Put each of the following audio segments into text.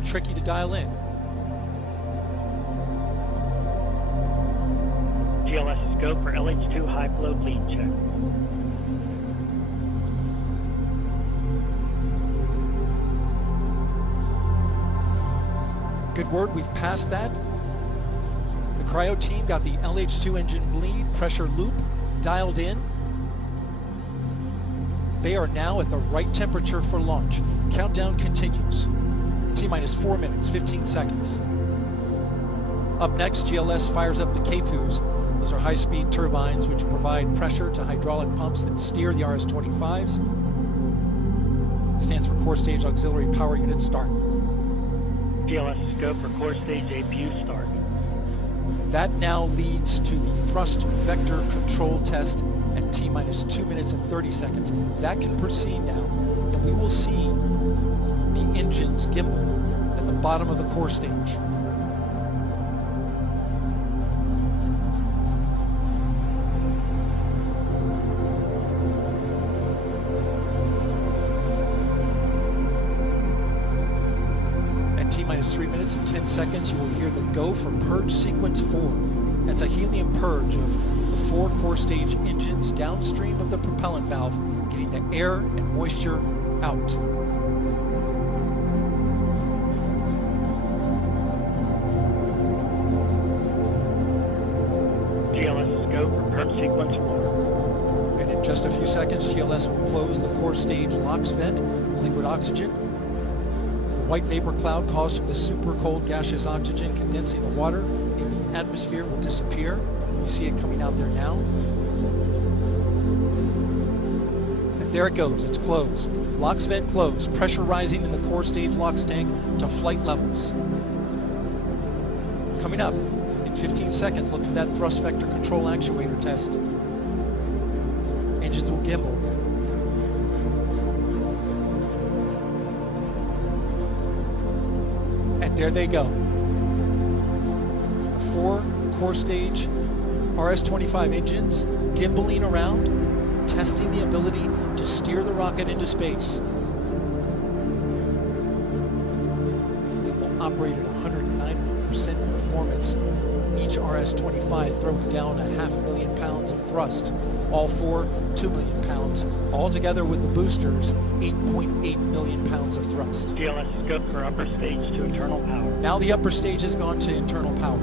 little tricky to dial in. GLS is go for LH2 high flow lead check. Good word, we've passed that. The cryo team got the LH2 engine bleed pressure loop dialed in. They are now at the right temperature for launch. Countdown continues. T-minus 4 minutes, 15 seconds. Up next, GLS fires up the KPUs. Those are high-speed turbines which provide pressure to hydraulic pumps that steer the RS-25s. It stands for Core Stage Auxiliary Power Unit Start. GLS is go for core stage APU start. That now leads to the thrust vector control test at T-minus 2 minutes and 30 seconds. That can proceed now, and we will see the engines gimbal at the bottom of the core stage. T-minus 3 minutes and 10 seconds, you will hear the go for purge sequence 4. That's a helium purge of the 4 core stage engines downstream of the propellant valve, getting the air and moisture out. GLS is go for purge sequence 4. And in just a few seconds, GLS will close the core stage LOX vent, liquid oxygen. White vapor cloud caused from the super cold gaseous oxygen condensing the water in the atmosphere will disappear. You see it coming out there now. And there it goes, it's closed. LOX vent closed, pressure rising in the core stage LOX tank to flight levels. Coming up in 15 seconds, look for that thrust vector control actuator test. Engines will gimbal. And there they go. The 4 core stage RS-25 engines gimbaling around, testing the ability to steer the rocket into space. It will operate at 109% performance. Each RS-25 throwing down 500,000 pounds of thrust. All 4, 2 million pounds. All together with the boosters, 8.8 million pounds of thrust. GLS is go for upper stage to internal power. Now the upper stage has gone to internal power.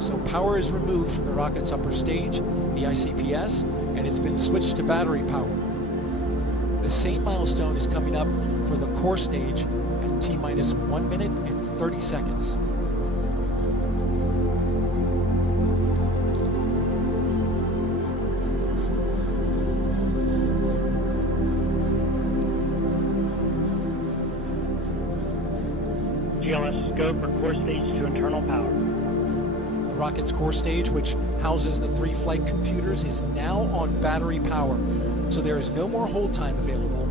So power is removed from the rocket's upper stage, the ICPS, and it's been switched to battery power. The same milestone is coming up for the core stage at T-minus 1 minute and 30 seconds. GLS is go for core stage to internal power. The rocket's core stage, which houses the 3 flight computers, is now on battery power. So there is no more hold time available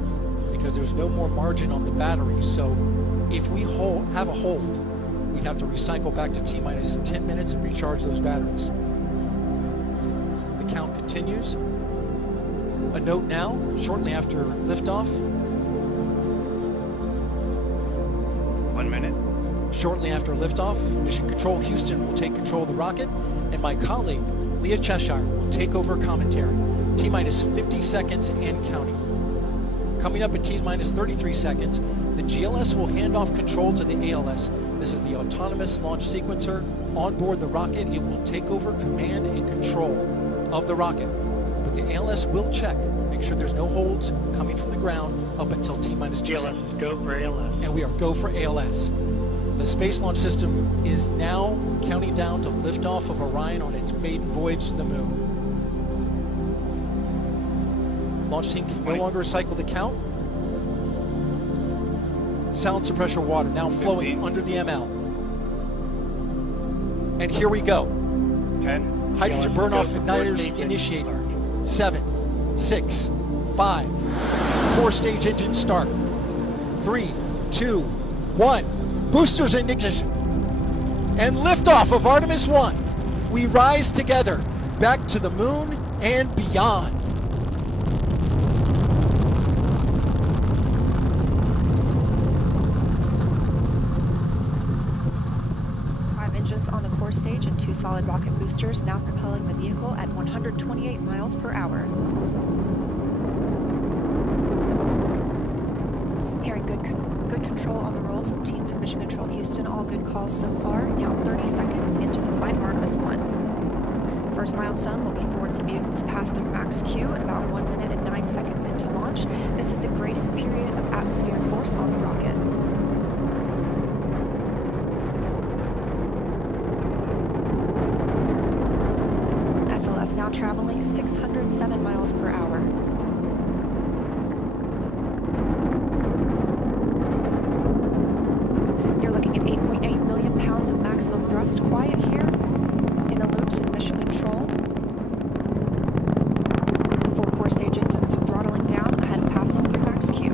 because there's no more margin on the battery. So if we have a hold, we'd have to recycle back to T-minus 10 minutes and recharge those batteries. The count continues. A note now, shortly after liftoff. 1 minute. Shortly after liftoff, Mission Control Houston will take control of the rocket, and my colleague, Leah Cheshire, will take over commentary. T-minus 50 seconds and counting. Coming up at T-minus 33 seconds, the GLS will hand off control to the ALS. This is the autonomous launch sequencer. On board the rocket, it will take over command and control of the rocket. But the ALS will check, make sure there's no holds coming from the ground up until T-minus 2 seconds. GLS, go for ALS. And we are go for ALS. The Space Launch System is now counting down to liftoff of Orion on its maiden voyage to the moon. Launch team can no longer cycle the count. Sound suppressor water now flowing under the ML. And here we go. 10. Hydrogen burn-off igniters initiate. 7, 6, 5. Core stage engine start. 3, 2, 1. Boosters in ignition. And liftoff of Artemis-1. We rise together back to the moon and beyond. solid rocket boosters, now propelling the vehicle at 128 miles per hour. Hearing good control on the roll from teams in Mission Control Houston. All good calls so far. Now 30 seconds into the flight of Artemis-1. First milestone will be for the vehicle to pass through max Q at about 1 minute and 9 seconds into launch. This is the greatest period of atmospheric force on the rocket. SLS now traveling 607 miles per hour. You're looking at 8.8 million pounds of maximum thrust. Quiet here in the loops in Mission Control. The 4 core stage engines are throttling down ahead of passing through max Q.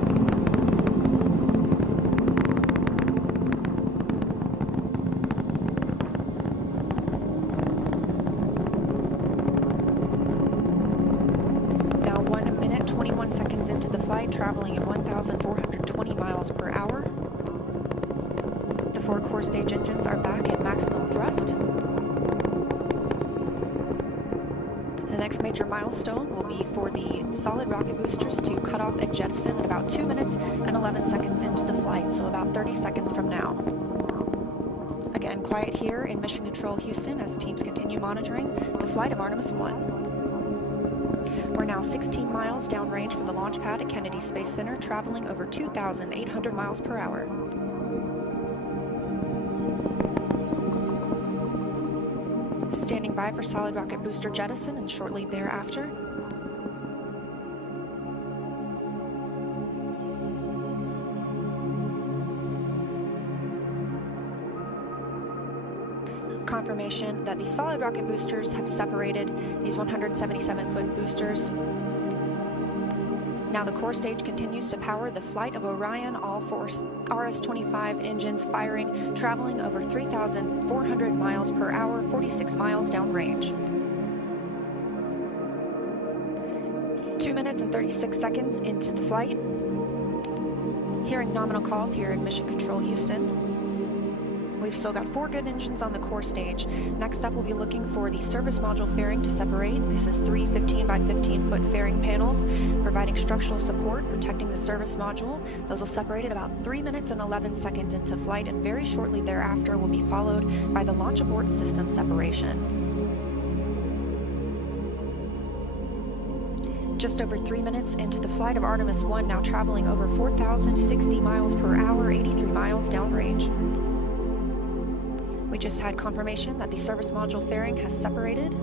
Now 1 minute, 21 seconds into the flight, traveling at 1,420 miles per hour. The 4 core stage engines are back at maximum thrust. The next major milestone will be for the solid rocket boosters to cut off and jettison at about 2 minutes and 11 seconds into the flight, so about 30 seconds from now. Again, quiet here in Mission Control Houston as teams continue monitoring the flight of Artemis-1. We're now 16 miles downrange from the launch pad at Kennedy Space Center, traveling over 2,800 miles per hour. Standing by for solid rocket booster jettison and shortly thereafter. Confirmation that the solid rocket boosters have separated, these 177-foot boosters. Now the core stage continues to power the flight of Orion, all 4 RS-25 engines firing, traveling over 3,400 miles per hour, 46 miles downrange. 2 minutes and 36 seconds into the flight. Hearing nominal calls here in Mission Control Houston. We've still got 4 good engines on the core stage. Next up, we'll be looking for the service module fairing to separate. This is 3 15 by 15 foot fairing panels, providing structural support, protecting the service module. Those will separate at about 3 minutes and 11 seconds into flight, and very shortly thereafter will be followed by the launch abort system separation. Just over 3 minutes into the flight of Artemis-1, now traveling over 4,060 miles per hour, 83 miles downrange. We just had confirmation that the service module fairing has separated.